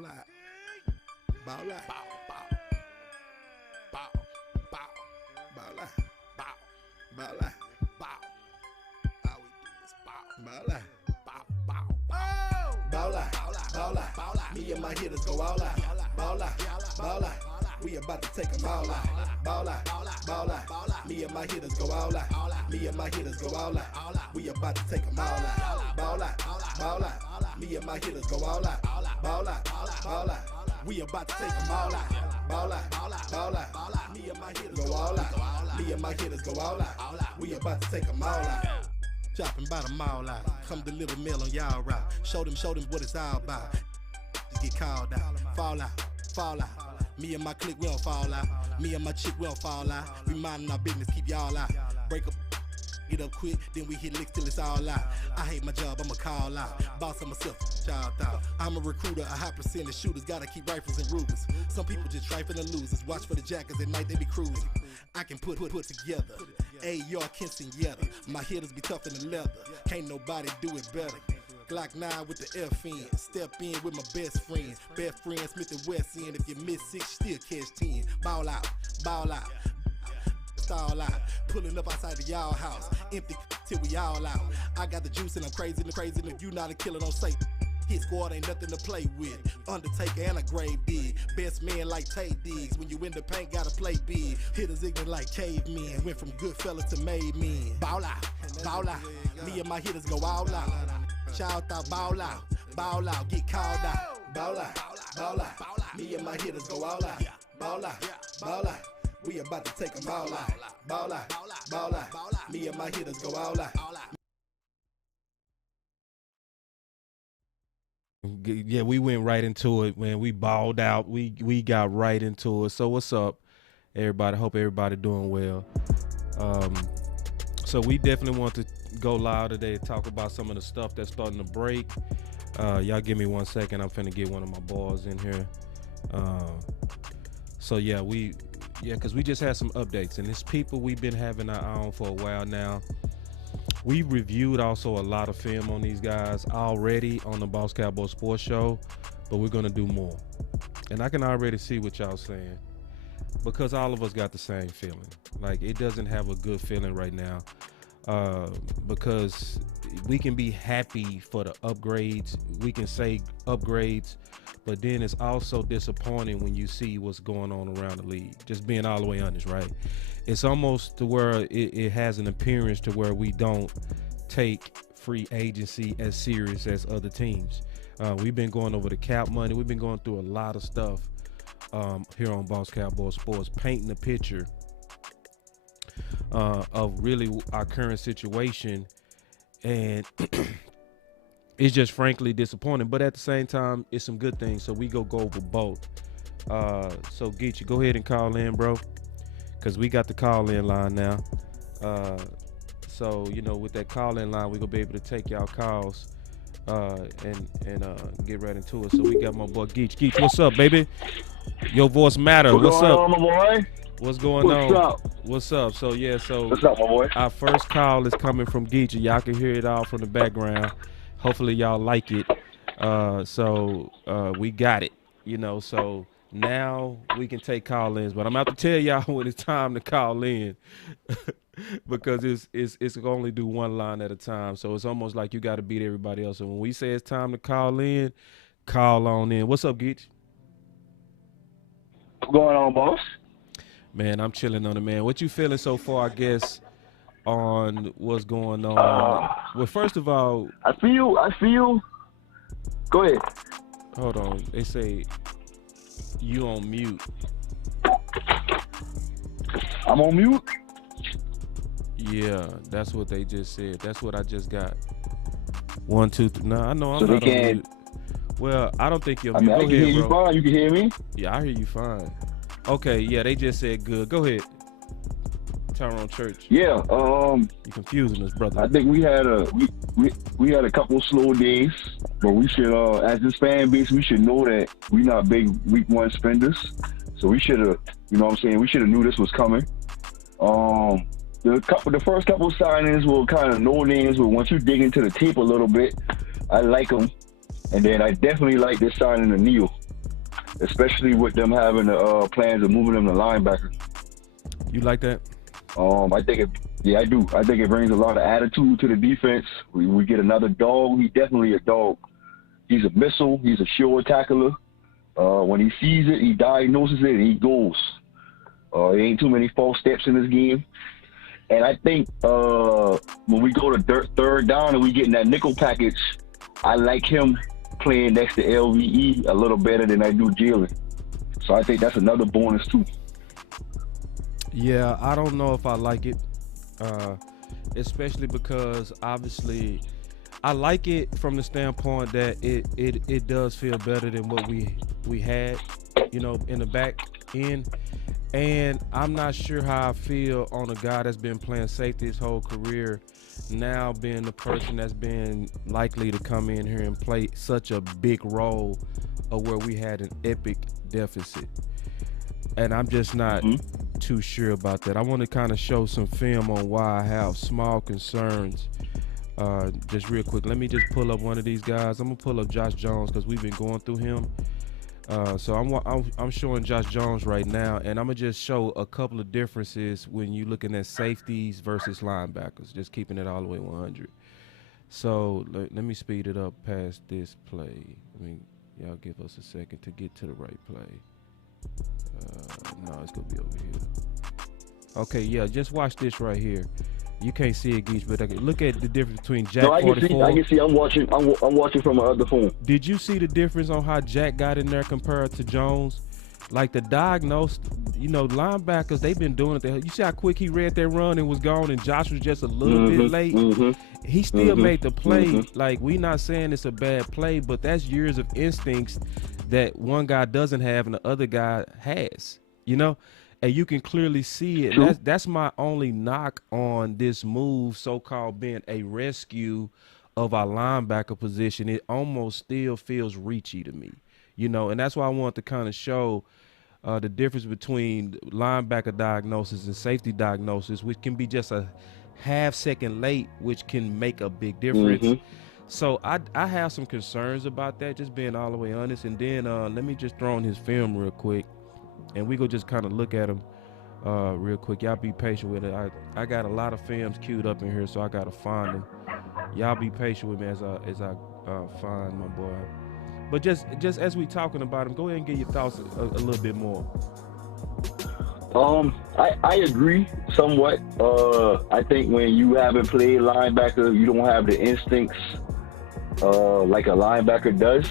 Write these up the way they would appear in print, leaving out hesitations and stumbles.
Ball out. Ball out. Bow, bow. Bow, bow. Ball out. Bow. Ball out. Bow. All we do is bow. Ball out. Bow, bow. Oh! Ball out. Ball out. Ball out. Me and my hitters go all out. Ball out. Ball out. We about to take them all out. Ball out. Ball out. Me and my hitters go all out. Me and my hitters go all out. We about to take them all out. Ball out. Ball out. Me and my hitters go all out. Ball out. Ball out. We about to take them all out. Ball out. Ball out. Me and my hitters go all out. Me and my hitters go all out. We about to take them all out. Chopping by the mall out. Come deliver mail on y'all route. Show them what it's all about. Just get called out. Fall out. Fall out. Me and my clique, we don't fall out. Me and my chick, we don't fall out. We minding our business, keep y'all out. Break up, get up quick, then we hit licks till it's all out. I hate my job, I'ma call out. Boss of myself, child out. I'm a recruiter, a high percentage shooters. Gotta keep rifles and Rugers. Some people just trifling the losers. Watch for the jackets at night, they be cruising. I can put together. A.R. Kinsingetta. My hitters be tough in the leather. Can't nobody do it better. Glock 9 with the F in. Step in with my best friends. Best friend Smith and West End. If you miss 6, still catch 10. Ball out. Ball out. Stall out. Pulling up outside the y'all house. Empty till we all out. I got the juice and I'm crazy. If you not a killer, don't say. Hit squad ain't nothing to play with. Undertaker and a grave dig. Best man like Tay Diggs. When you in the paint, gotta play big. Hitters ignorant like cavemen. Went from good fellas to made men. Ball out. Ball out. Me and my hitters go all out. Shout out, ball out, get called out. Ball out, ball out. Me and my hitters go all out. Ball out, ball out. We about to take them all out. Ball out, ball out. Me and my hitters go all out. Yeah, we went right into it, man. We balled out. We got right into it. So what's up, everybody? Hope everybody doing well. So we definitely want to go live today and talk about some of the stuff that's starting to break. Y'all give me 1 second. I'm finna get one of my boys in here. So yeah, because we just had some updates, and it's people we've been having our eye on for a while now. We reviewed also a lot of film on these guys already on the Boss Cowboy Sports Show, but we're gonna do more. And I can already see what y'all saying, because all of us got the same feeling. Like, it doesn't have a good feeling right now, because we can be happy for the upgrades. We can say upgrades, but then it's also disappointing when you see what's going on around the league. Just being all the way honest, right? It's almost to where it has an appearance to where we don't take free agency as serious as other teams. We've been going over the cap money. We've been going through a lot of stuff here on Boss Cowboy Sports, painting a picture of really our current situation, and it's just frankly disappointing. But at the same time, it's some good things, so we go over both. So Geechee, go ahead and call in, bro, because we got the call-in line now. So with that call-in line, we're gonna be able to take y'all calls and get right into it. So we got my boy Geech. What's up, baby? Your voice matter. What's up, my boy? What's going on? What's up? What's up? So What's up, my boy? Our first call is coming from Geechee. Y'all can hear it all from the background. Hopefully y'all like it. So we got it. So now we can take call-ins, but I'm about to tell y'all when it's time to call in, because it's gonna only do one line at a time. So it's almost like you got to beat everybody else. And when we say it's time to call in, call on in. What's up, Geech? What's going on, boss? Man, I'm chilling on it, man. What you feeling so far, I guess, on what's going on? Well, first of all, I feel. Go ahead. Hold on. They say you on mute. I'm on mute? Yeah, that's what they just said. That's what I just got. 1, 2, 3. No, I know I'm so not they on can't. mute. Well, I don't think you're I mute. mean, Go I can ahead, hear you bro. fine. You can hear me? Yeah, I hear you fine. Okay, yeah, they just said good. Go ahead. Tyrone Church. Yeah. You confusing us, brother. I think we had a couple slow days, but we should, as this fan base, we should know that we're not big week one spenders. So we should have, we should have knew this was coming. The first couple signings were kind of no names, but once you dig into the tape a little bit, I like them. And then I definitely like this signing of Neal. especially with them having the plans of moving him to linebacker. You like that? I think I do. I think it brings a lot of attitude to the defense. We get another dog. He's definitely a dog. He's a missile. He's a sure tackler. When he sees it, he diagnoses it, and he goes. There ain't too many false steps in this game. And I think when we go to third down and we get in that nickel package, I like him playing next to LVE a little better than I do Jalen. So I think that's another bonus too. Yeah, I don't know if I like it, especially because obviously I like it from the standpoint that it does feel better than what we had, in the back end. And I'm not sure how I feel on a guy that's been playing safety his whole career, now being the person that's been likely to come in here and play such a big role of where we had an epic deficit. And I'm just not too sure about that. I want to kind of show some film on why I have small concerns. Just real quick, let me just pull up one of these guys. I'm going to pull up Josh Jones because we've been going through him. So I'm showing Josh Jones right now, and I'm going to just show a couple of differences when you're looking at safeties versus linebackers, just keeping it all the way 100. So let me speed it up past this play. Y'all give us a second to get to the right play. No, it's going to be over here. Okay, yeah, just watch this right here. You can't see it, Geach, but look at the difference between Jack 44. I can see. I'm watching from my other phone. Did you see the difference on how Jack got in there compared to Jones? Like the diagnosed, linebackers, they've been doing it. You see how quick he read that run and was gone, and Josh was just a little bit late? He still made the play. Like, we not saying it's a bad play, but that's years of instincts that one guy doesn't have and the other guy has, And you can clearly see it. That's my only knock on this move, so-called being a rescue of our linebacker position. It almost still feels reachy to me, and that's why I want to kind of show the difference between linebacker diagnosis and safety diagnosis, which can be just a half second late, which can make a big difference. So I have some concerns about that, just being all the way honest. And then let me just throw in his film real quick. And we go just kind of look at them real quick. Y'all be patient with it. I got a lot of films queued up in here, so I got to find them. Y'all be patient with me as I find my boy. But just as we talking about him, go ahead and get your thoughts a little bit more. I agree somewhat. I think when you haven't played linebacker, you don't have the instincts like a linebacker does.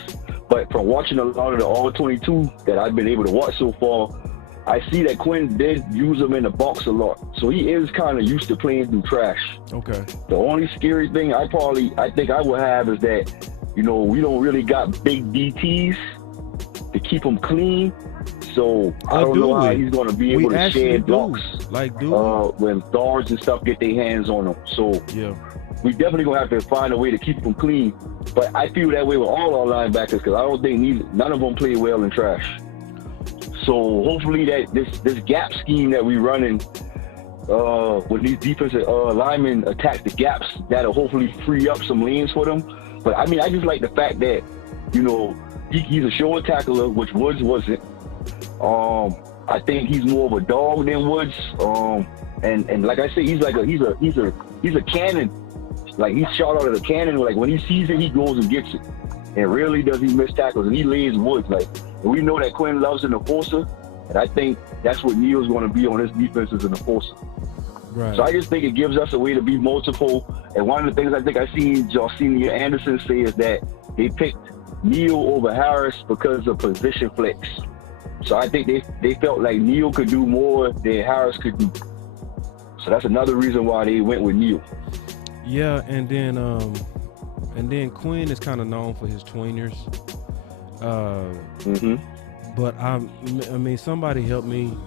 But from watching a lot of the All-22 that I've been able to watch so far, I see that Quinn did use him in the box a lot. So he is kind of used to playing through trash. Okay. The only scary thing I think I would have is that, we don't really got big DTs to keep him clean. So I don't know how he's going to be able to shed blocks when guards and stuff get their hands on him. So yeah. We definitely going to have to find a way to keep them clean. But I feel that way with all our linebackers because I don't think none of them play well in trash. So hopefully that this gap scheme that we running when these defensive linemen attack the gaps, that'll hopefully free up some lanes for them. But I just like the fact that, he's a sure tackler, which Woods wasn't. I think he's more of a dog than Woods. And like I said, he's a cannon. Like, he's shot out of the cannon. Like, when he sees it, he goes and gets it. And rarely does he miss tackles. And he lays Woods. Like, and we know that Quinn loves an enforcer. And I think that's what Neal's going to be on his defense as an enforcer. Right. So I just think it gives us a way to be multiple. And one of the things I think I seen Josenia Anderson say is that they picked Neal over Harris because of position flex. So I think they felt like Neal could do more than Harris could do. So that's another reason why they went with Neal. Yeah, and then Quinn is kind of known for his tweeners. But somebody help me.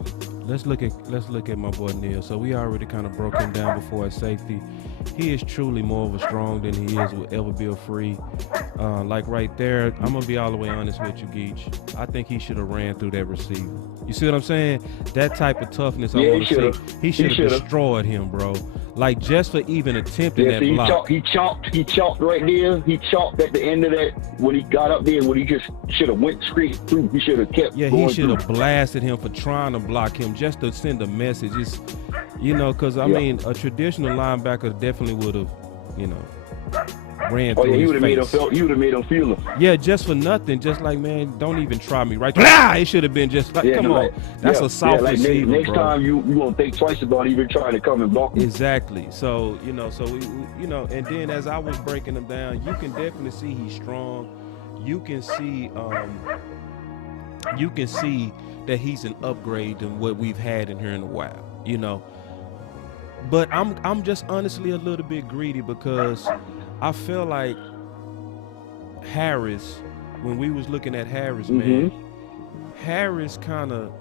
Let's look at my boy Neal. So we already kind of broke him down before at safety. He is truly more of a strong than he is will ever be a free. Like right there, I'm gonna be all the way honest with you, Geach. I think he should have ran through that receiver. You see what I'm saying? That type of toughness I want to see. He should have destroyed him, bro. Like just for even attempting that he block. He chopped right there. He chopped at the end of that when he got up there. When he just should have went straight through. He should have kept. Yeah, going he should have through. blasted him for trying to block him just to send a message. It's, you know, because I mean, a traditional linebacker definitely would have, you know, ran through he his would have made him face. feel. You would have made him feel it. Yeah, just for nothing. Just like, man, don't even try me, right? Ah, it should have been just like, come on. That's a soft receiver, next bro. time you won't think twice about even trying to come and block him. Exactly. So, you know, we, you know, and then as I was breaking him down, you can definitely see he's strong. You can see that he's an upgrade than what we've had in here in a while, you know. But I'm just honestly a little bit greedy because I feel like Harris, when we was looking at Harris, man, Harris kind of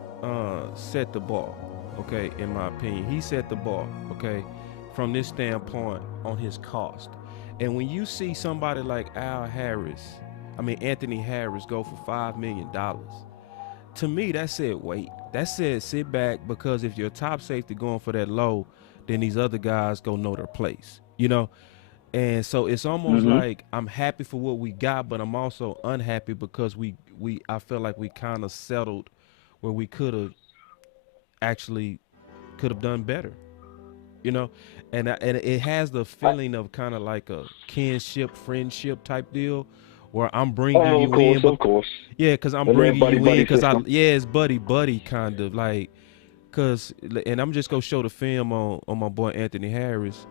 set the bar, okay, in my opinion. He set the bar, okay, from this standpoint on his cost. And when you see somebody like Anthony Harris go for $5 million, to me, that said wait. That said sit back, because if your top safety going for that low, then these other guys go know their place, you know? And so it's almost like I'm happy for what we got, but I'm also unhappy because I feel like we kind of settled where we could have done better, you know? And it has the feeling of kind of like a kinship, friendship type deal, where I'm bringing you in. Of course. Yeah, because I'm bringing you in because it's buddy kind of like, and I'm just gonna show the film on my boy Anthony Harris.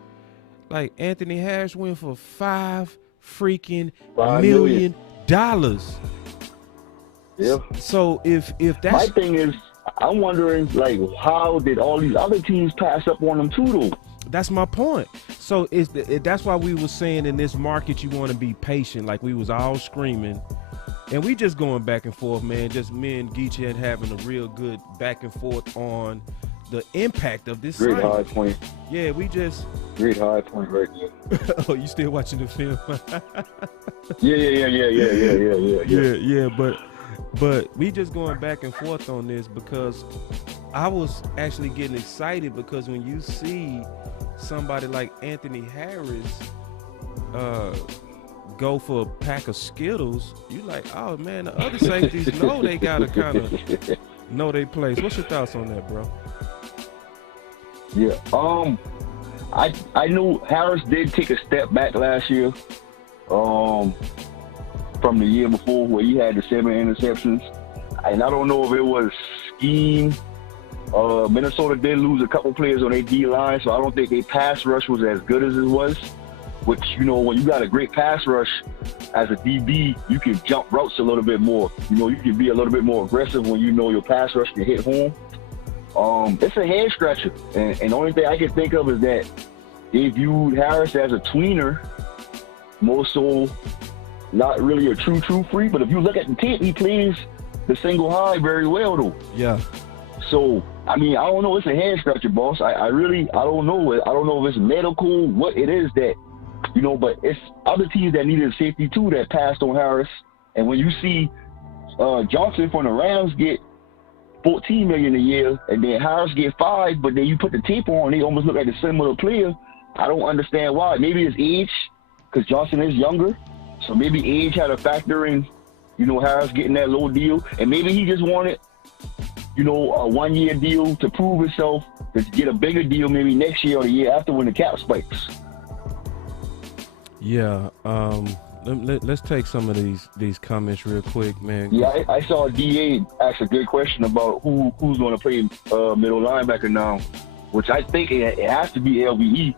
Like, Anthony Harris went for $5 million. Yeah. So if that's my thing is, I'm wondering, like, how did all these other teams pass up on them too, though? That's my point. So that's why we were saying in this market you want to be patient. Like, we was all screaming, and we just going back and forth, man. Just me and Geechee and having a real good back and forth on the impact of this. Great high point. Yeah, we just great high point right there. Oh, you still watching the film? Yeah. But we just going back and forth on this because I was actually getting excited because when you see somebody like Anthony Harris go for a pack of Skittles, you like, oh man, the other safeties know they gotta kind of know their place. What's your thoughts on that, bro? Yeah, I knew Harris did take a step back last year, from the year before where he had the 7 interceptions, and I don't know if it was scheme. Minnesota did lose a couple players on their D line, so I don't think their pass rush was as good as it was. Which, you know, when you got a great pass rush as a DB, you can jump routes a little bit more. You know, you can be a little bit more aggressive when you know your pass rush can hit home. It's a head scratcher, and the only thing I can think of is that they viewed Harris as a tweener, more so not really a true free. But if you look at the tape, he plays the single high very well, though. Yeah. So, I mean, I don't know. It's a head scratcher, boss. I don't know. I don't know if it's medical, what it is that, you know, but it's other teams that needed safety too that passed on Harris. And when you see Johnson from the Rams get $14 million a year, and then Harris get $5 million, but then you put the tape on, they almost look like a similar player. I don't understand why. Maybe it's age, because Johnson is younger, so maybe age had a factor in, you know, Harris getting that low deal, and maybe he just wanted, you know, a 1-year deal to prove himself, to get a bigger deal maybe next year or the year after when the cap spikes. Yeah. Let's take some of these comments real quick, man. Yeah, I saw DA ask a good question about who's going to play middle linebacker now, which I think it has to be LVE.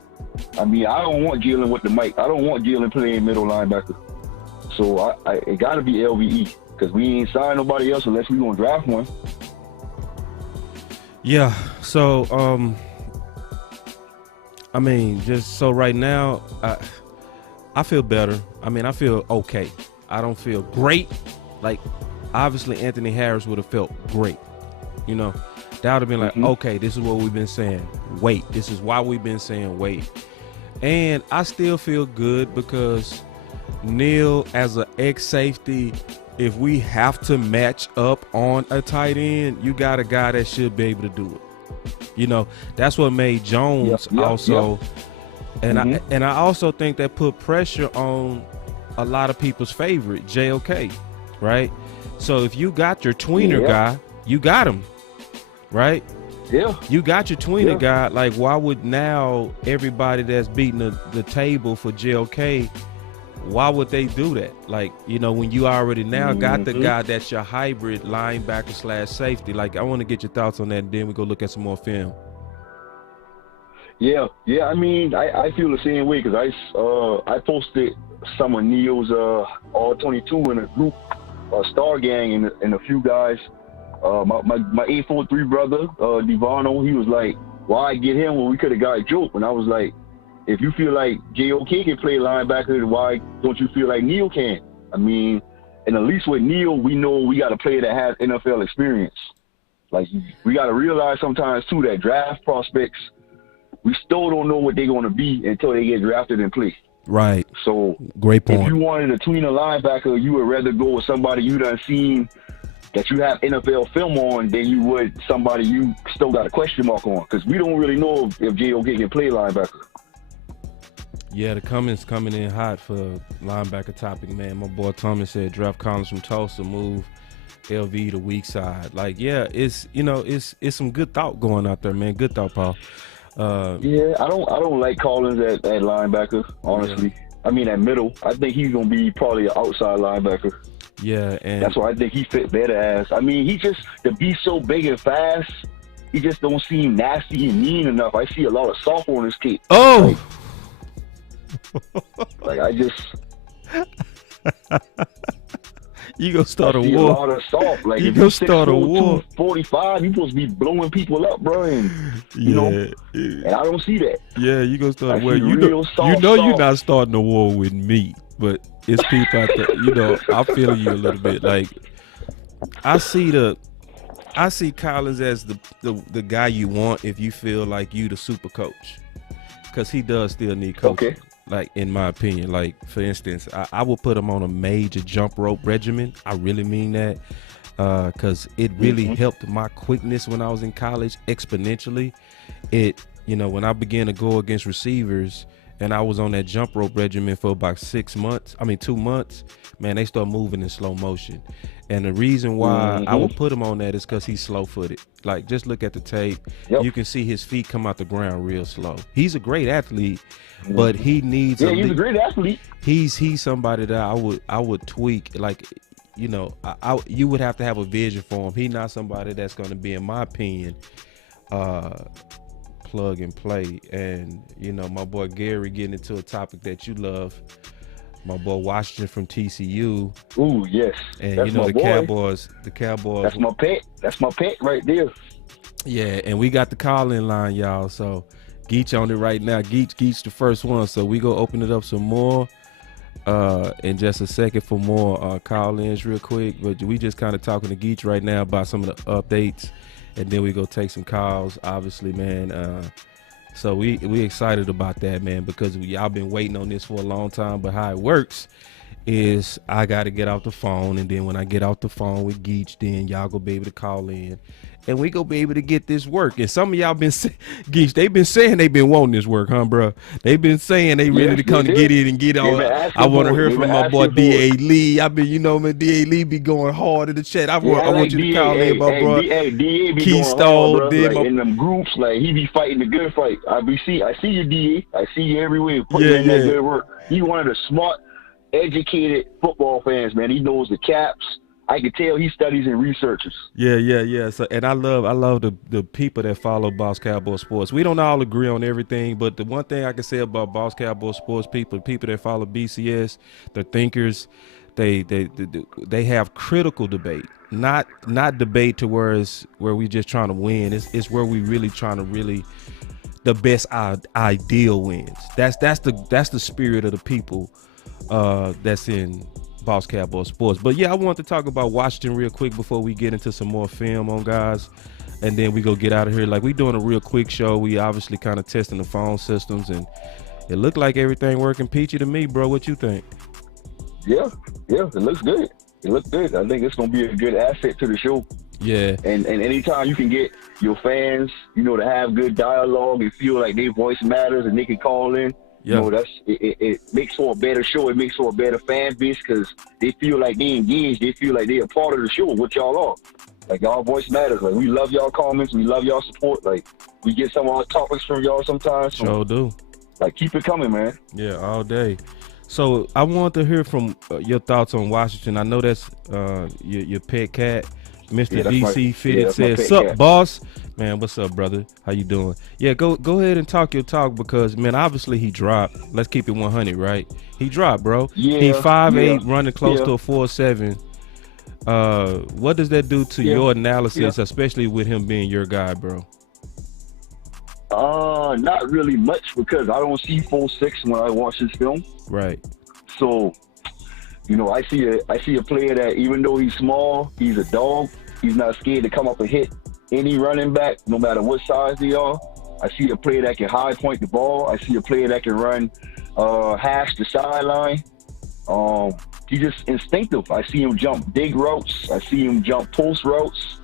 I mean, I don't want Jalen with the mic. I don't want Jalen playing middle linebacker. So it got to be LVE, because we ain't signed nobody else unless we going to draft one. Yeah. So, I mean, just so right now, I feel better. I mean, I feel okay. I don't feel great. Like, obviously, Anthony Harris would have felt great. You know, that would have been like, okay, this is what we've been saying. Wait. This is why we've been saying wait. And I still feel good because Neal, as an ex-safety, if we have to match up on a tight end, you got a guy that should be able to do it. You know, that's what made Jones also. And I also think that put pressure on a lot of people's favorite, JOK, right? So if you got your tweener guy, you got him, right? Yeah. You got your tweener guy. Like, why would now everybody that's beating the table for JOK, why would they do that? Like, you know, when you already now got the guy that's your hybrid linebacker / safety. Like, I want to get your thoughts on that, and then we go look at some more film. Yeah. I mean, I feel the same way because I posted some of Neal's all 22 in a group, Star Gang, and a few guys. My 843 brother, Divano, he was like, why get him when we could have got Joke? And I was like, if you feel like JOK can play linebacker, why don't you feel like Neal can? I mean, and at least with Neal, we know we got a player that has NFL experience. Like, we got to realize sometimes, too, that draft prospects, we still don't know what they're going to be until they get drafted and play. Right. So, great point. If you wanted a tweener linebacker, you would rather go with somebody you done seen that you have NFL film on than you would somebody you still got a question mark on, because we don't really know if JOK can play linebacker. Yeah, the comments coming in hot for linebacker topic, man. My boy Thomas said draft Collins from Tulsa, move LV to weak side. Like, yeah, it's, you know, it's some good thought going out there, man. Good thought, Paul. Yeah, I don't like Collins at linebacker, honestly. Yeah. I mean, at middle, I think he's gonna be probably an outside linebacker. Yeah, and that's why I think he fit better as. I mean, he just, to be so big and fast, he just don't seem nasty and mean enough. I see a lot of soft on his kid. Oh, like I just. You gonna start a war? A lot of soft. Like, you gonna start a war? 45, you supposed to be blowing people up, bro. And you know, and I don't see that. Yeah, you gonna start. Well, you know, you're not starting a war with me, but it's people out there. You know, I'm feeling you a little bit. Like, I see Collins as the guy you want if you feel like you the super coach, because he does still need coaching. Okay. Like, in my opinion, like, for instance, I would put him on a major jump rope regimen. I really mean that, because it really helped my quickness when I was in college exponentially. It, you know, when I began to go against receivers and I was on that jump rope regimen for about 2 months, man, they start moving in slow motion. And the reason why I would put him on that is because he's slow-footed. Like, just look at the tape. Yep. You can see his feet come out the ground real slow. He's a great athlete, but he needs. Yeah, he's a great athlete. He's somebody that I would tweak. Like, you know, you would have to have a vision for him. He's not somebody that's going to be, in my opinion, plug and play. And, you know, my boy Gary getting into a topic that you love. My boy Washington from TCU. Ooh, yes. And that's, you know, the boy. Cowboys. That's my pet. That's my pet right there. Yeah, and we got the call-in line, y'all. So Geach on it right now. Geach the first one. So we go open it up some more in just a second for more call-ins real quick. But we just kind of talking to Geach right now about some of the updates, and then we go take some calls, obviously, man. So we excited about that, man, because y'all been waiting on this for a long time. But how it works is I got to get off the phone, and then when I get off the phone with Geach, then y'all go be able to call in, and we go be able to get this work. And some of y'all been Geach, they've been saying they've been wanting this work, huh, bro? They've been saying they ready to come to get in and get on. I want to hear from my boy D.A. Lee. I been, you know, man, D.A. Lee be going hard in the chat. I want you to call in, my bro. D.A. be Keystone, going hard, like, in them groups, like, he be fighting the good fight. I see you, D.A. I see you everywhere. Putting in that good work. He one of the smart, educated football fans, man. He knows the caps. I can tell he studies and researches. Yeah. So, and I love the people that follow Boss Cowboy Sports. We don't all agree on everything, but the one thing I can say about Boss Cowboy Sports people that follow BCS, they're thinkers. They have critical debate, not debate to where we just trying to win. It's where we really trying to the best ideal wins. That's the spirit of the people that's in Boss Cowboy Sports. But yeah, I want to talk about Washington real quick before we get into some more film on guys, and then we go get out of here. Like, we doing a real quick show. We obviously kind of testing the phone systems, and it looked like everything working peachy to me, bro. What you think? Yeah, it looks good. It looks good. I think it's gonna be a good asset to the show. Yeah. And anytime you can get your fans, you know, to have good dialogue and feel like their voice matters and they can call in, you know, it makes for a better show. It makes for a better fan base because they feel like they engaged. They feel like they're a part of the show, what y'all are. Like, y'all voice matters. Like, we love y'all comments. We love y'all support. Like, we get some of our topics from y'all sometimes. So, sure do. like, keep it coming, man. Yeah, all day. So I want to hear from your thoughts on Washington. I know that's your pet cat. Mr. DC Fitted says, "Sup, boss? Man, what's up, brother? How you doing? Yeah, go ahead and talk your talk because, man, obviously he dropped. Let's keep it 100, right? He dropped, bro. Yeah, he 5'8", running close to a 4'7". What does that do to your analysis, especially with him being your guy, bro? Not really much because I don't see 4'6" when I watch this film. Right. So, you know, I see a player that even though he's small, he's a dog. He's not scared to come up and hit any running back, no matter what size they are. I see a player that can high point the ball. I see a player that can run hash the sideline. He's just instinctive. I see him jump dig routes. I see him jump post routes.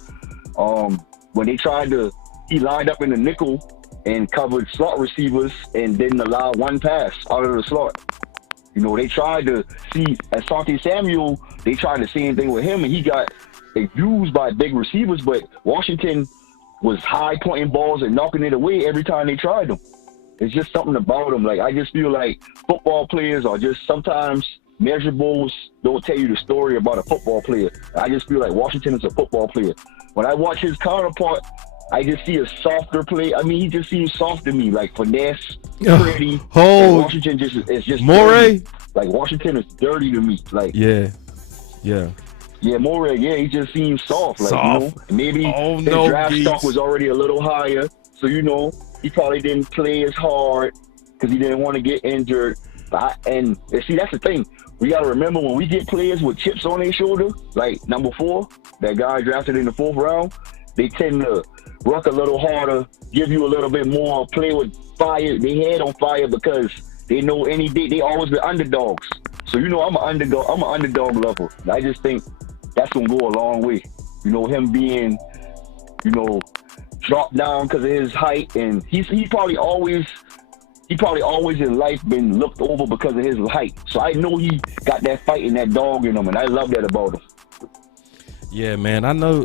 When he lined up in the nickel and covered slot receivers and didn't allow one pass out of the slot. You know, they tried to see Asante Samuel, they tried the same thing with him, and he got abused by big receivers, but Washington was high pointing balls and knocking it away every time they tried them. It's just something about them. Like, I just feel like football players are just sometimes measurables don't tell you the story about a football player. I just feel like Washington is a football player. When I watch his counterpart, I just see a softer play. I mean, he just seems soft to me, like finesse, pretty. Washington is just Moray. Like, Washington is dirty to me. Like, yeah. Moray. Yeah, he just seems soft. Like, you know, maybe his draft stock was already a little higher, so you know he probably didn't play as hard because he didn't want to get injured. And see, that's the thing. We got to remember when we get players with chips on their shoulder, like number 4, that guy drafted in the 4th round, they tend to work a little harder, give you a little bit more, play with fire, they head on fire because they know any day they always be underdogs. So, you know, I'm an underdog lover. I just think that's gonna go a long way. You know, him being, you know, dropped down because of his height, and he probably always in life been looked over because of his height. So I know he got that fight and that dog in him, and I love that about him. Yeah, man, I know.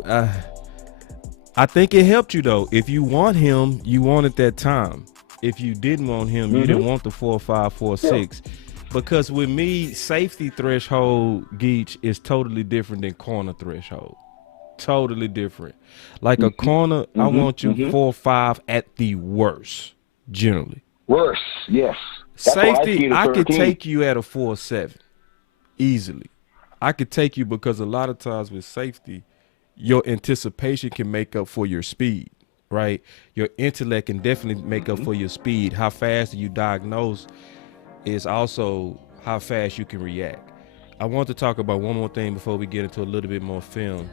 I think it helped you though. If you want him, you wanted that time. If you didn't want him, you didn't want the 4.5, 4.6. Because with me, safety threshold, Geach, is totally different than corner threshold. Totally different. Like a corner, I want you 4.5 at the worst, generally. Worse, yes. That's safety, I could take you at a 4.7 easily. I could take you because a lot of times with safety, your anticipation can make up for your speed, right? Your intellect can definitely make up for your speed. How fast you diagnose is also how fast you can react. I want to talk about one more thing before we get into a little bit more film.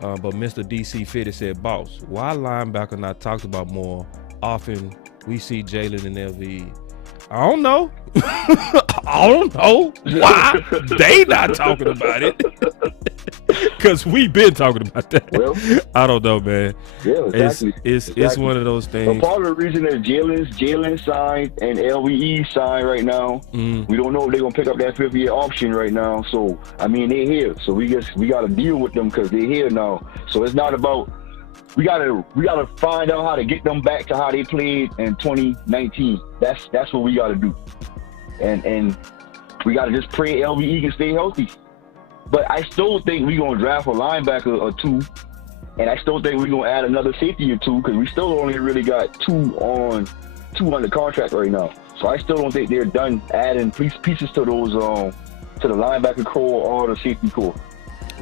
But Mr. DC Fitted said, boss, why linebacker not talked about more often? We see Jalen and LV. I don't know. I don't know why they not talking about it. Because we've been talking about that. Well, I don't know, man. Yeah, exactly. It's one of those things. But part of the reason that Jalen signed and LVE signed right now, we don't know if they're going to pick up that 5th-year option right now. So, I mean, they're here. So we got to deal with them because they're here now. So it's not about... We gotta find out how to get them back to how they played in 2019. That's what we gotta do, and we gotta just pray LVE can stay healthy. But I still think we're gonna draft a linebacker or 2, and I still think we're gonna add another safety or 2 because we still only really got 2 under contract right now. So I still don't think they're done adding pieces to those to the linebacker core or the safety core.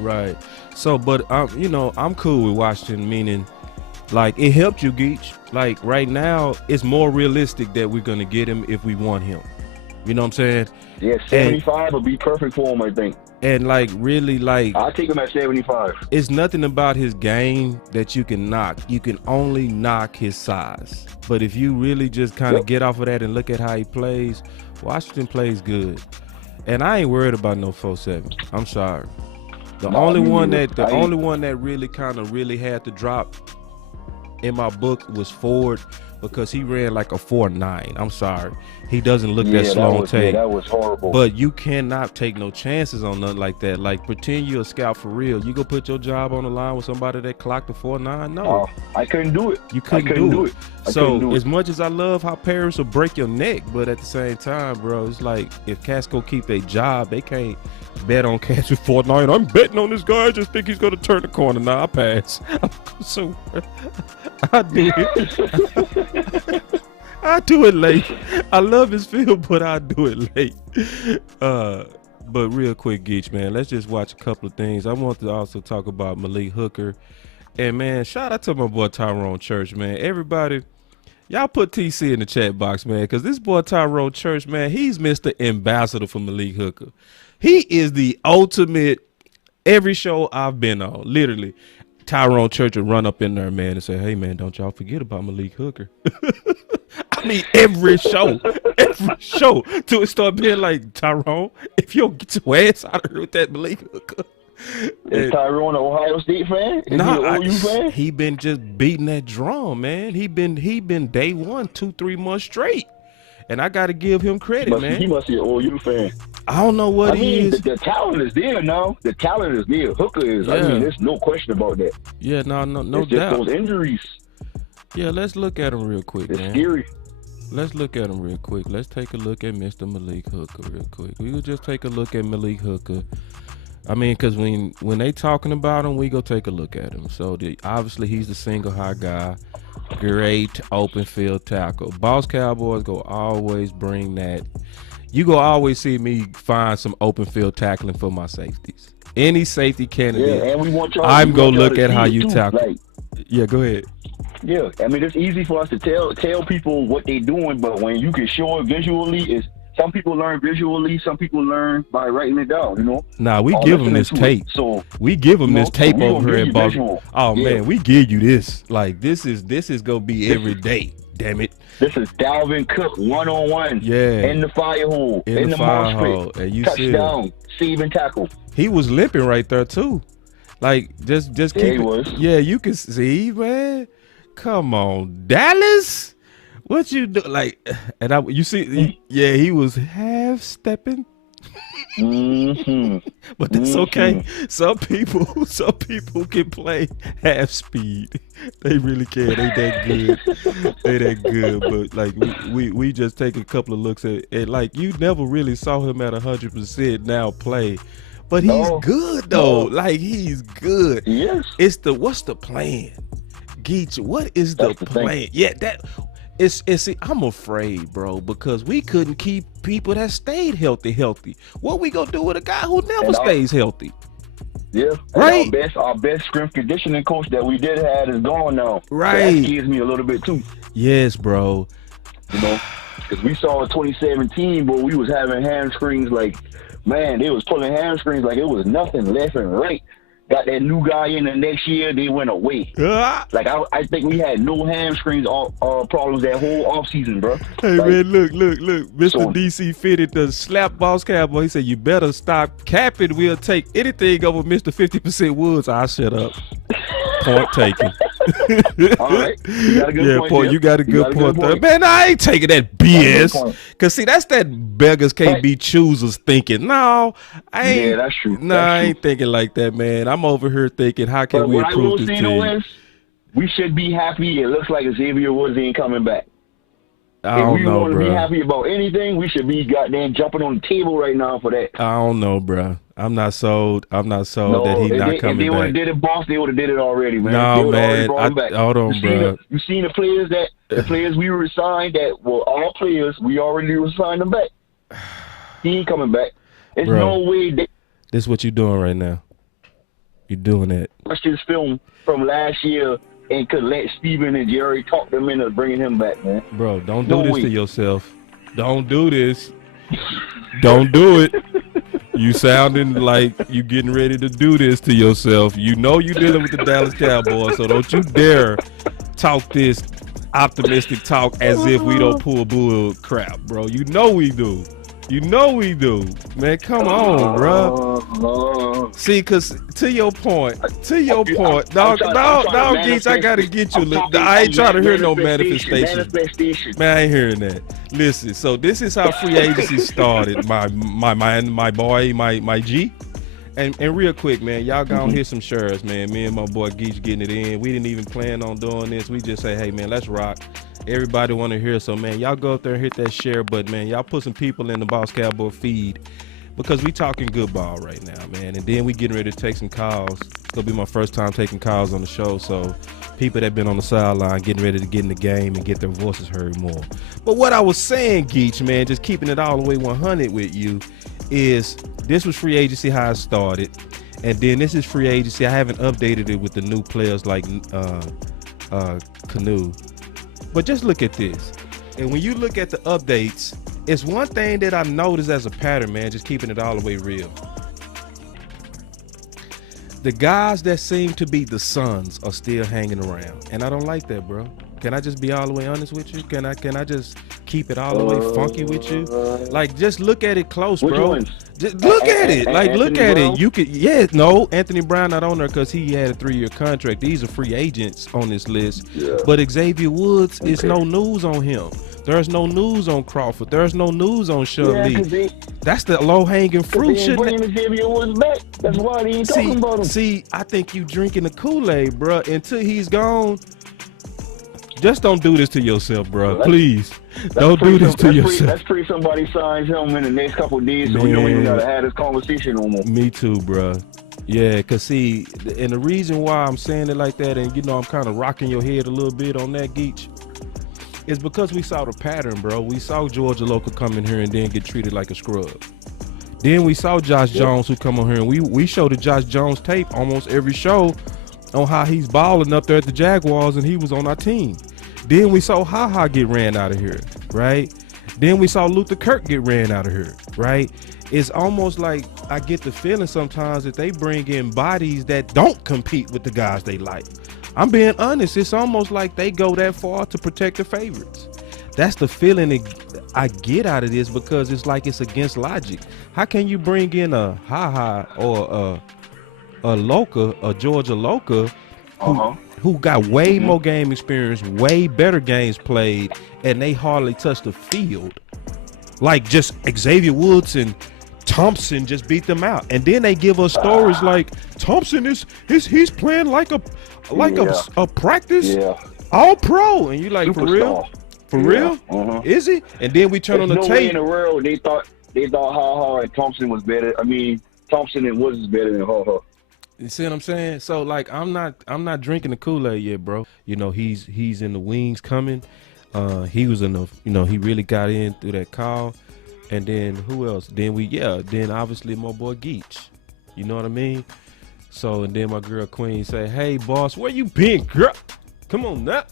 Right. So, but you know, I'm cool with Washington, meaning like it helped you, Geach. Like right now, it's more realistic that we're gonna get him if we want him. You know what I'm saying? Yeah, 75 would be perfect for him, I think. And like really, like I'll take him at 75. It's nothing about his game that you can knock. You can only knock his size. But if you really just kind of get off of that and look at how he plays, Washington plays good. And I ain't worried about no 4.7. I'm sorry. The Nah, only me one neither. that really kind of really had to drop in my book was Ford, because he ran like a 4.9. I'm sorry, he doesn't look that slow on tape. Yeah, that was horrible. But you cannot take no chances on nothing like that. Like, pretend you're a scout for real. You go put your job on the line with somebody that clocked a 4.9? No, I couldn't do it. you couldn't do it. I couldn't do as it. much as I love how Paris will break your neck, but at the same time, bro, it's like if cats go keep their job, they can't bet on cats with 4.9. I'm betting on this guy. I just think he's gonna turn the corner. Nah, I pass. So I do it. I do it late. I love his film, but I do it late. But real quick, Geach, man, let's just watch a couple of things. I want to also talk about Malik Hooker. And, man, shout out to my boy Tyrone Church, man. Everybody, y'all put TC in the chat box, man, because this boy Tyrone Church, man, he's Mr. Ambassador for Malik Hooker. He is the ultimate, every show I've been on, literally. Tyrone Church will run up in there, man, and say, hey, man, don't y'all forget about Malik Hooker. I mean, every show, till it start being like, Tyrone, if you don't get your ass out of here with that Malik Hooker. Is Tyrone an Ohio State fan? Is he an OU fan? He been just beating that drum, man. He been day one, 2-3 months straight. And I got to give him credit, man. He must be an OU fan. I don't know what he is. The talent is there now. The talent is there. Hooker is. Yeah. I mean, there's no question about that. Yeah, no it's doubt. Just those injuries. Yeah, let's look at him real quick, It's man. scary. Let's look at him real quick. Let's take a look at Mr. Malik Hooker real quick. We will just take a look at Malik Hooker. I mean, because when they talking about him, we go take a look at him. So obviously he's the single high guy. Great open field tackle. Boss Cowboys go always bring that. You go always see me find some open field tackling for my safeties. Any safety candidate, Yeah, and we want y'all. I'm going to look to at see how it you too. tackle. Like, Yeah, go ahead. yeah, I mean, it's easy for us to tell people what they're doing, but when you can show it visually, it's some people learn visually, some people learn by writing it down, you know? Nah, we give them this tape. So we give them this tape we over gonna here give at you Ball. visual. Oh Yeah. man, we give you this. Like this is gonna be every day. Damn it. This is Dalvin Cook 1-on-1. Yeah. In the fire hole. In the fire mosh hole. pit. And you see touchdown. Saving tackle. he was limping right there too. Like just keep he it. was. Yeah, you can see, man. Come on, Dallas. What you do? Like, and you see, yeah, he was half stepping. Mm-hmm. But that's okay. Some people can play half speed. They really can. They that good. They that good. But like we just take a couple of looks at it. Like you never really saw him at 100% now play. But he's good though. No. Like he's good. Yes. It's what's the plan? Geach, what is the That's the plan? thing. Yeah, that see, I'm afraid, bro, because we couldn't keep people that stayed healthy. What we gonna do with a guy who never stays healthy? Yeah. Right. And our best strength conditioning coach that we did have is gone now. Right. So that scares me a little bit too. Yes, bro. You know, because we saw in 2017, but we was having hamstrings like, man, they was pulling hamstrings like it was nothing left and right. Got that new guy in the next year, they went away. Like I think we had no hamstrings problems that whole offseason, bro. Hey like, man, look, Mr. So, DC fitted the slap Boss Cowboy. He said, "You better stop capping. We'll take anything over Mr. 50% Woods." I shut up. Point taken. All right, you got a good point. You got a good point there. Man, I ain't taking that BS. Cause see, that's that beggars can't be choosers thinking. No, I ain't. Yeah, that's true. No, I ain't thinking like that, man. I'm over here thinking, how can we improve this team? Is, we should be happy. It looks like Xavier Woods ain't coming back. I don't know, want to bro. be happy about anything, we should be goddamn jumping on the table right now for that. I don't know, bro. I'm not sold that he's not coming back. If they would have did it, boss, they would have did it already, man. No, man. Hold on, bro. You seen the players we were signed that were all players, we already signed them back. He ain't coming back. There's no way they this is what you're doing right now. You're doing it. watched this film from last year and could let Steven and Jerry talk them into bringing him back, man. Bro, don't do this to yourself. Don't do this. Don't do it. You sounding like you getting ready to do this to yourself. You know you dealing with the Dallas Cowboys, so don't you dare talk this optimistic talk as if we don't pull bull crap, bro. You know we do. You know we do, man. Come on, bro. See, cause to your point, dog, Geeks, I gotta get you. I ain't trying to hear no manifestation. Man, I ain't hearing that. Listen, so this is how free agency started. My boy, my G. And real quick, man, y'all gonna hear some shares, man. Me and my boy Geach getting it in. We didn't even plan on doing this. We just say, hey, man, let's rock. Everybody want to hear, so man, y'all go up there and hit that share button, man. Y'all put some people in the Boss Cowboy feed because we talking good ball right now, man. And then we getting ready to take some calls. It's gonna be my first time taking calls on the show, so people that been on the sideline getting ready to get in the game and get their voices heard more. But what I was saying, Geach, man, just keeping it all the way 100 with you, is this was free agency how it started, and then this is free agency. I haven't updated it with the new players like Keenu. But just look at this. And when you look at the updates, it's one thing that I noticed as a pattern, man, just keeping it all the way real. The guys that seem to be the sons are still hanging around. And I don't like that, bro. Can I just be all the way honest with you? Can I just keep it all the way funky with you? Like, just look at it close, bro. Just look at it. Like, look at it. You could, Anthony Brown not on there because he had a 3-year contract. These are free agents on this list. Yeah. But Xavier Woods is no news on him. There's no news on Crawford. There's no news on Sean Lee. That's the low-hanging fruit. Xavier Woods back. That's why they ain't talking about him. See, I think you drinking the Kool-Aid, bro. Until he's gone, just don't do this to yourself, bro. Please. Don't do this to yourself. Let's pray somebody signs him in the next couple of days so we don't even gotta have this conversation no more. Me too, bro. Yeah, because see, and the reason why I'm saying it like that, and I'm kind of rocking your head a little bit on that, Geach, is because we saw the pattern, bro. We saw Georgia Local come in here and then get treated like a scrub. Then we saw Josh Jones who come on here, and we showed the Josh Jones tape almost every show on how he's balling up there at the Jaguars, and he was on our team. Then we saw Ha get ran out of here, right? Then we saw Luther Kirk get ran out of here, right? It's almost like I get the feeling sometimes that they bring in bodies that don't compete with the guys they like. I'm being honest. It's almost like they go that far to protect the favorites. That's the feeling I get out of this, because it's like it's against logic. How can you bring in a Ha or a Loca, a Georgia Loca, who got way more game experience, way better games played, and they hardly touch the field? Like, just Xavier Woods and Thompson just beat them out, and then they give us stories like Thompson he's playing like a practice all pro, and you like, for real? For real? Is he? And then we turn on the tape. Way in the world they thought Ha and Thompson was better. I mean, Thompson and Woods is better than Ha. You see what I'm saying? So, like, I'm not drinking the Kool-Aid yet, bro. He's in the wings coming. He was in the, he really got in through that call. And then who else? Then obviously my boy Geach. You know what I mean? So, and then my girl Queen say, hey, boss, where you been, girl? Come on now.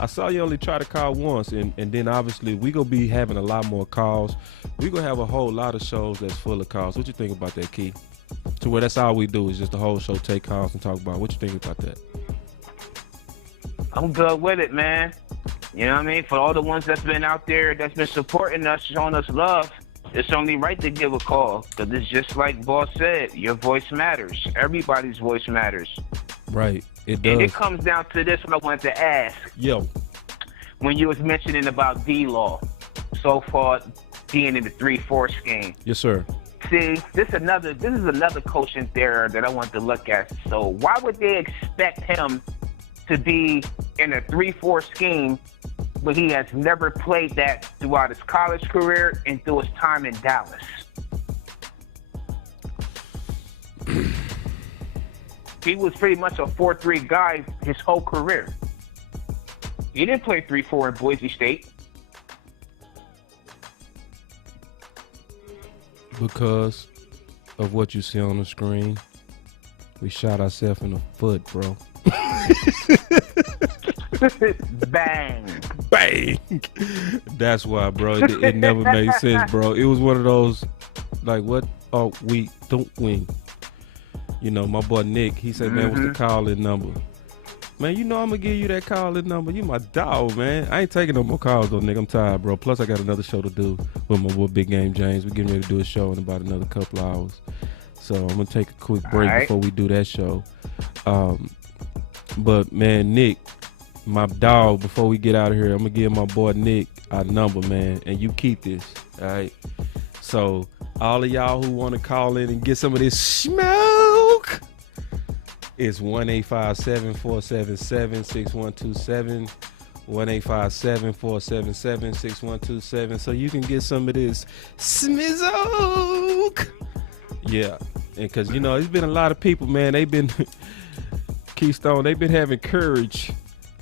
I saw you only try to call once. And then obviously we going to be having a lot more calls. We going to have a whole lot of shows that's full of calls. What you think about that, Key? To where that's all we do is just the whole show, take calls and talk about. What you think about that? I'm good with it, man. You know what I mean? For all the ones that's been out there, that's been supporting us, showing us love, it's only right to give a call. Because it's just like Boss said, your voice matters. Everybody's voice matters. Right, it does. And it comes down to this, what I wanted to ask. Yo. When you was mentioning about D-Law, so far being in the 3-4 scheme. Yes, sir. See, this is another coaching error that I want to look at. So why would they expect him to be in a 3-4 scheme when he has never played that throughout his college career and through his time in Dallas? He was pretty much a 4-3 guy his whole career. He didn't play 3-4 in Boise State. Because of what you see on the screen, we shot ourselves in the foot, bro. Bang. Bang. That's why, bro. It never made sense, bro. It was one of those, like, what are we doing? My boy Nick, he said, man, what's the call-in number? Man, you know I'm gonna give you that call-in number. You my dog, man. I ain't taking no more calls though, nigga. I'm tired, bro. Plus I got another show to do with my boy Big Game James. We're getting ready to do a show in about another couple hours. So I'm gonna take a quick break before we do that show. But man, Nick, my dog, before we get out of here, I'm gonna give my boy Nick our number, man, and you keep this, all right? So all of y'all who want to call in and get some of this smoke, it's 1-857-477-6127, 1-857-477-6127, so you can get some of this smoke. Yeah, and because, you know, there's been a lot of people, man, they've been, Keystone, they've been having courage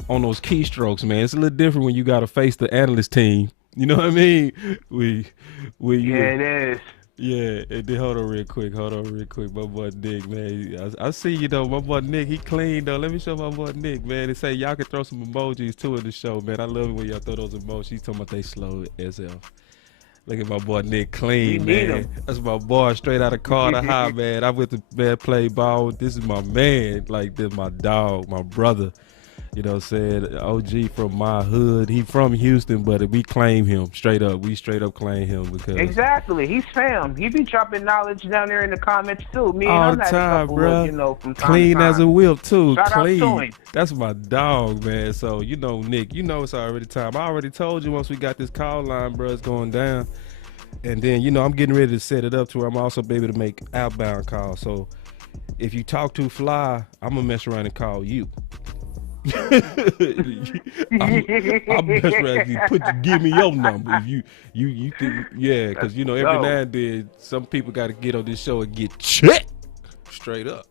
on those keystrokes, man. It's a little different when you got to face the analyst team. You know what I mean? It is. Yeah, and then hold on real quick. My boy Nick, man. I see you though. My boy Nick, he clean though. Let me show my boy Nick, man. They say y'all can throw some emojis too in the show, man. I love it when y'all throw those emojis. He's talking about they slow as hell. Look at my boy Nick clean, man. That's my boy straight out of Carter High, man. I went to man play ball. This is my man. Like, this is my dog, my brother. You know what I'm saying? OG from my hood. He from Houston, but we claim him straight up. We straight up claim him because exactly. He's fam. He be dropping knowledge down there in the comments too. Me all and the I'm time, bro. You know, from time clean to time. As a whip too. Shout clean. out to him. That's my dog, man. So you know, Nick, you know it's already time. I already told you once we got this call line, bro, it's going down. And then, you know, I'm getting ready to set it up to where I'm also be able to make outbound calls. So if you talk too fly, I'm gonna mess around and call you. I'm mess around and give me your number. You think, yeah, because you know every now and then some people got to get on this show and get checked straight up.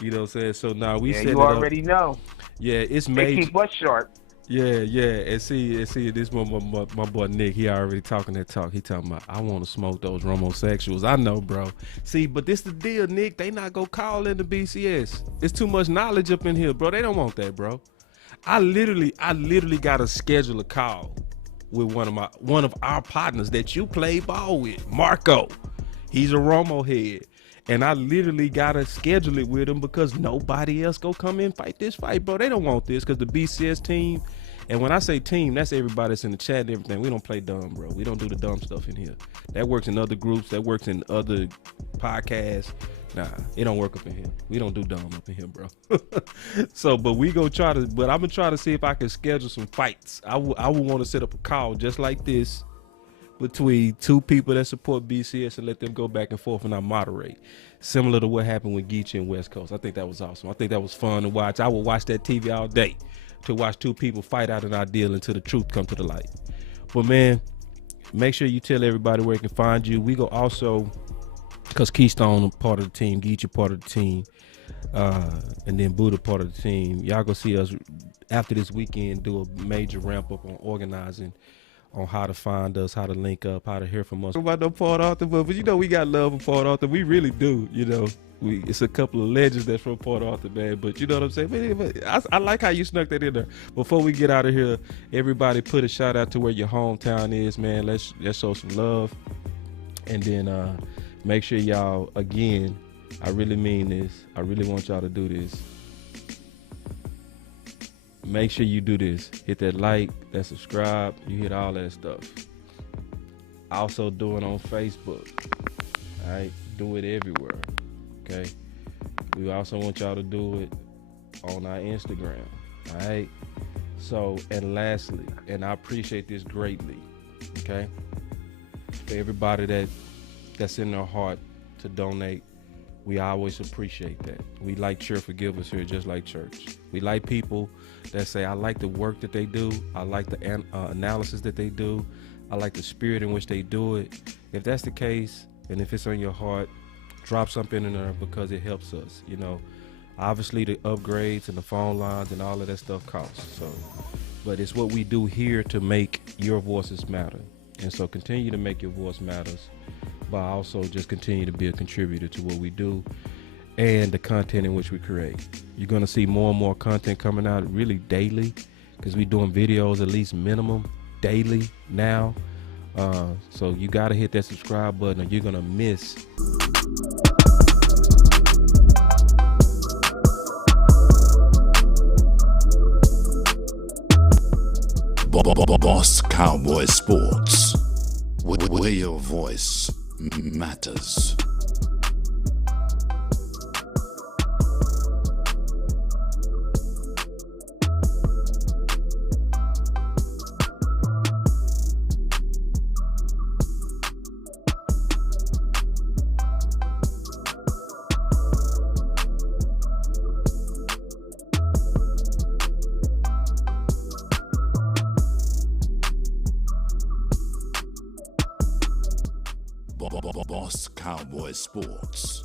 You know what I'm saying? So now we set it up. You already know. Yeah, it's made. They keep us sharp. Yeah, and see, this my boy Nick, he already talking that talk. He talking about, I want to smoke those homosexuals. I know, bro. See, but this the deal, Nick. They not gonna call in the BCS. It's too much knowledge up in here, bro. They don't want that, bro. I literally gotta schedule a call with one of our partners that you play ball with, Marco. He's a Romo head. And I literally gotta schedule it with him because nobody else go come in fight this fight, bro. They don't want this because the BCS team, and when I say team, that's everybody that's in the chat and everything. We don't play dumb, bro. We don't do the dumb stuff in here. That works in other groups. That works in other podcasts. Nah, it don't work up in here. We don't do dumb up in here, bro. So, but we go try to. But I'm gonna try to see if I can schedule some fights. I would want to set up a call just like this between two people that support BCS and let them go back and forth and I moderate. Similar to what happened with Geechee and West Coast. I think that was awesome. I think that was fun to watch. I would watch that TV all day to watch two people fight out an ideal until the truth come to the light. But man, make sure you tell everybody where they can find you. We go also, because Keystone part of the team, Geechee part of the team, and then Buddha part of the team. Y'all go see us after this weekend do a major ramp up on organizing on how to find us, how to link up, how to hear from us. About no Port Arthur, but you know we got love for Port Arthur. We really do, you know. It's a couple of legends that's from Port Arthur, man. But you know what I'm saying? But I like how you snuck that in there. Before we get out of here, everybody put a shout out to where your hometown is, man. Let's show some love. And then make sure y'all, again, I really mean this. I really want y'all to do this. Make sure you do this. Hit that like, that subscribe. You hit all that stuff. Also do it on Facebook. All right, do it everywhere. Okay. We also want y'all to do it on our Instagram. All right. So, and lastly, and I appreciate this greatly. Okay. For everybody that's in their heart to donate, we always appreciate that. We like Cheer Forgive Us here, just like church. We like people that say, I like the work that they do. I like the analysis that they do. I like the spirit in which they do it. If that's the case, and if it's on your heart, drop something in there because it helps us. You know, obviously the upgrades and the phone lines and all of that stuff costs. So, but it's what we do here to make your voices matter. And so continue to make your voice matters, but also just continue to be a contributor to what we do and the content in which we create. You're going to see more and more content coming out really daily because we're doing videos at least minimum daily now. So you got to hit that subscribe button or you're going to miss Boss Cowboy Sports, where your voice matters. Boss Cowboy Sports.